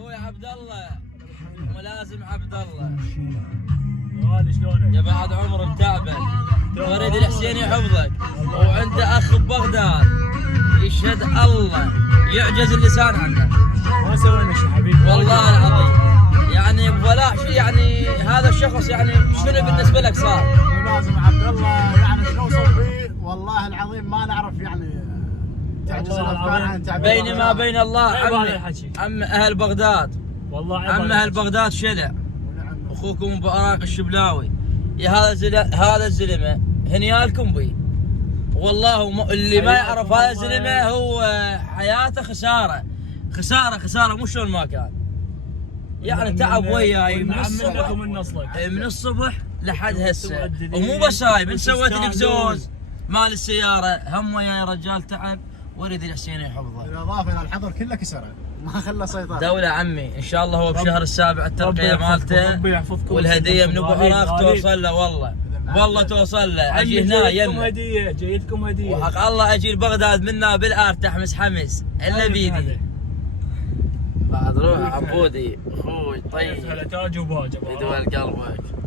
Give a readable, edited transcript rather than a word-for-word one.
اخوي عبد الله ملازم عبد الله غالي شلونك؟ يا بعد عمر متعبك وريد الحسين يحفظك وعنده اخ ببغداد يشهد الله يعجز اللسان عنه ما سوينا شيء حبيبي والله العظيم يعني ولا شيء يعني هذا الشخص يعني شنو بالنسبه لك صار؟ ملازم عبد الله يعني شنو وصل فيه والله العظيم ما نعرف يعني تعجز والله الافكار العظيم. عن تعبير بيني ما بين الله عيب هذا عمي الحكي. عم اهل بغداد والله عيب عم هذا اهل الحكي. بغداد شلع ونعم. اخوكم ابو اراق الشبلاوي يا هذا الزلمه هنيالكم بي والله اللي ما يعرف هذا الزلمه هو حياته خساره مو شلون ما كان يعني تعب وياي من الصبح ومن نصلك من الصبح لحد هسه ومو بس هاي من سويت القزوز مال السياره هم وياي رجال تعب وريد الحسين يحفظه بالاضافه الى الحظر كله كسره ما خلى سيطره دولة عمي ان شاء الله هو بشهر السابع الترقية ربي مالته يحفظكم والهدية من ابو غالي، عراق غالي. توصل له والله توصل له اجي هنا جايتكم يمه هديه جايتكم هديه وحق الله اجي لبغداد منا بالار تحمس حمس الا بيدي بعد روح عبودي اخوي طيب هلا تاج وباج بدول قلبك